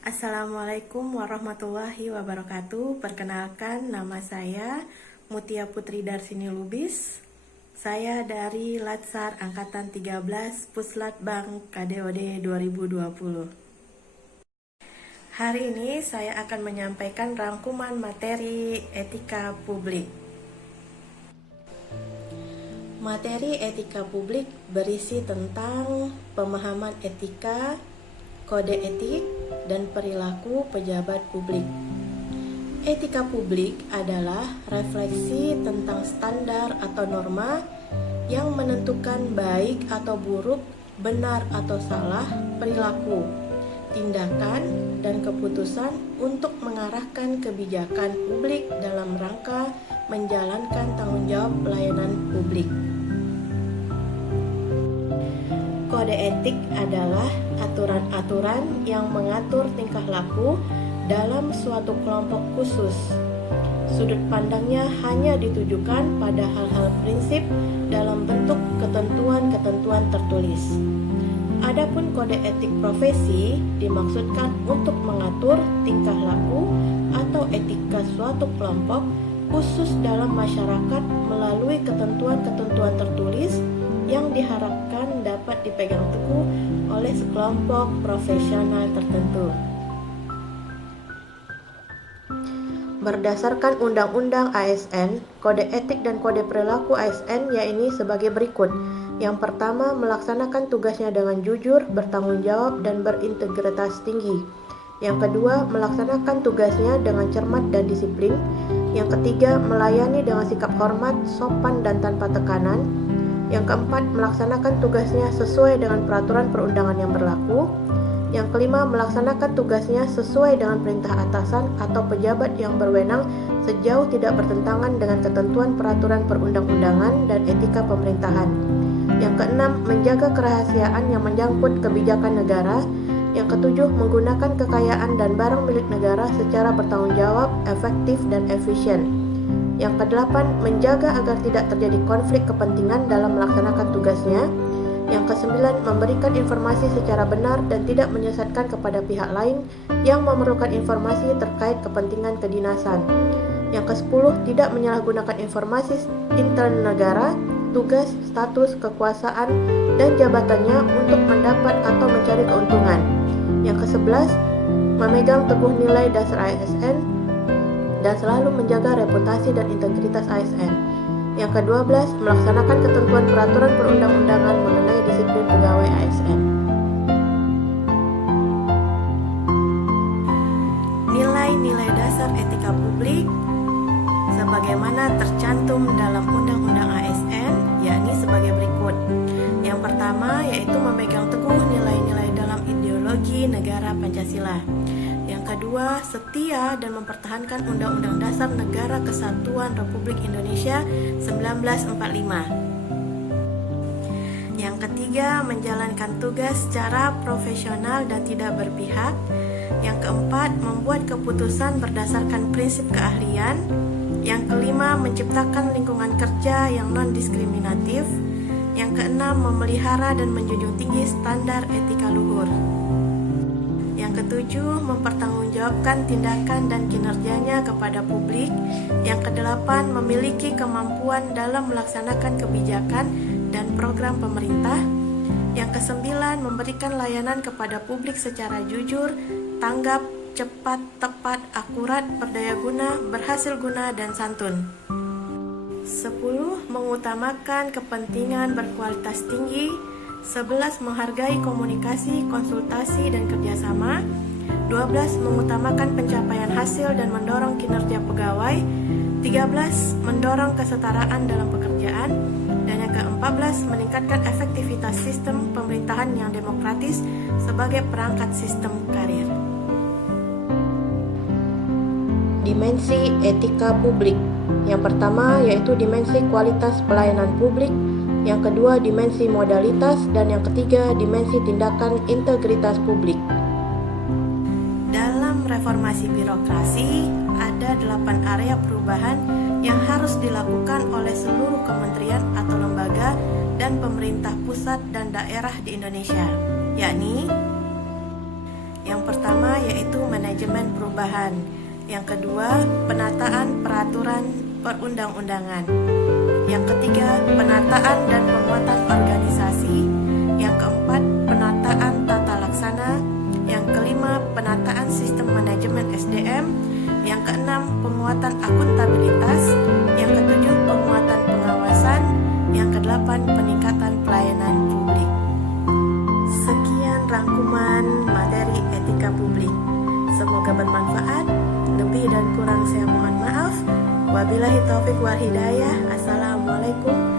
Assalamualaikum warahmatullahi wabarakatuh. Perkenalkan, nama saya Mutia Putri Darsini Lubis. Saya dari Latsar Angkatan 13 Puslatbang KDOD 2020. Hari ini saya akan menyampaikan rangkuman materi etika publik. Materi etika publik berisi tentang pemahaman etika, kode etik, dan perilaku pejabat publik. Etika publik adalah refleksi tentang standar atau norma yang menentukan baik atau buruk, benar atau salah perilaku, tindakan, dan keputusan untuk mengarahkan kebijakan publik dalam rangka menjalankan tanggung jawab pelayanan publik. Kode etik adalah aturan-aturan yang mengatur tingkah laku dalam suatu kelompok khusus. Sudut pandangnya hanya ditujukan pada hal-hal prinsip dalam bentuk ketentuan-ketentuan tertulis. Adapun kode etik profesi dimaksudkan untuk mengatur tingkah laku atau etika suatu kelompok khusus dalam masyarakat melalui ketentuan-ketentuan tertulis yang diharapkan dapat dipegang teguh oleh sekelompok profesional tertentu. Berdasarkan Undang-Undang ASN, kode etik dan kode perilaku ASN yaitu sebagai berikut. Yang pertama, melaksanakan tugasnya dengan jujur, bertanggung jawab, dan berintegritas tinggi. Yang kedua, melaksanakan tugasnya dengan cermat dan disiplin. Yang ketiga, melayani dengan sikap hormat, sopan, dan tanpa tekanan. Yang keempat, melaksanakan tugasnya sesuai dengan peraturan perundangan yang berlaku. Yang kelima, melaksanakan tugasnya sesuai dengan perintah atasan atau pejabat yang berwenang sejauh tidak bertentangan dengan ketentuan peraturan perundang-undangan dan etika pemerintahan. Yang keenam, menjaga kerahasiaan yang menyangkut kebijakan negara. Yang ketujuh, menggunakan kekayaan dan barang milik negara secara bertanggung jawab, efektif, dan efisien. Yang kedelapan, menjaga agar tidak terjadi konflik kepentingan dalam melaksanakan tugasnya. Yang kesembilan, memberikan informasi secara benar dan tidak menyesatkan kepada pihak lain yang memerlukan informasi terkait kepentingan kedinasan. Yang kesepuluh, tidak menyalahgunakan informasi intel negara, tugas, status, kekuasaan, dan jabatannya untuk mendapat atau mencari keuntungan. Yang kesebelas, memegang teguh nilai dasar ASN dan selalu menjaga reputasi dan integritas ASN. Yang ke-12, melaksanakan ketentuan peraturan perundang-undangan mengenai disiplin pegawai ASN. Nilai-nilai dasar etika publik sebagaimana tercantum dalam Undang-Undang ASN yakni sebagai berikut. Yang pertama yaitu memegang teguh nilai-nilai dalam ideologi negara Pancasila. Yang kedua, setia dan mempertahankan Undang-Undang Dasar Negara Kesatuan Republik Indonesia 1945. Yang ketiga, menjalankan tugas secara profesional dan tidak berpihak. Yang keempat, membuat keputusan berdasarkan prinsip keahlian. Yang kelima, menciptakan lingkungan kerja yang non-diskriminatif. Yang keenam, memelihara dan menjunjung tinggi standar etika luhur. Yang ketujuh, mempertanggungjawabkan tindakan dan kinerjanya kepada publik. Yang kedelapan, memiliki kemampuan dalam melaksanakan kebijakan dan program pemerintah. Yang kesembilan, memberikan layanan kepada publik secara jujur, tanggap, cepat, tepat, akurat, berdaya guna, berhasil guna, dan santun. 10. Mengutamakan kepentingan berkualitas tinggi. 11. Menghargai komunikasi, konsultasi, dan kerjasama. 12. Mengutamakan pencapaian hasil dan mendorong kinerja pegawai. 13. Mendorong kesetaraan dalam pekerjaan. Dan yang ke-14, meningkatkan efektivitas sistem pemerintahan yang demokratis sebagai perangkat sistem karir. Dimensi etika publik. Yang pertama yaitu dimensi kualitas pelayanan publik. Yang kedua, dimensi modalitas, dan yang ketiga, dimensi tindakan integritas publik. Dalam reformasi birokrasi, ada 8 area perubahan yang harus dilakukan oleh seluruh kementerian atau lembaga dan pemerintah pusat dan daerah di Indonesia, yakni Yang pertama yaitu manajemen perubahan. Yang kedua, penataan peraturan perundang-undangan. Yang ketiga, penataan dan penguatan organisasi. Yang keempat, penataan tata laksana. Yang kelima, penataan sistem manajemen SDM. Yang keenam, penguatan akuntabilitas. Yang ketujuh, penguatan pengawasan. Yang kedelapan, peningkatan pelayanan publik. Sekian rangkuman materi etika publik. Semoga bermanfaat. Lebih dan kurang saya mohon maaf. Wabillahi taufik wal hidayah. Assalamualaikum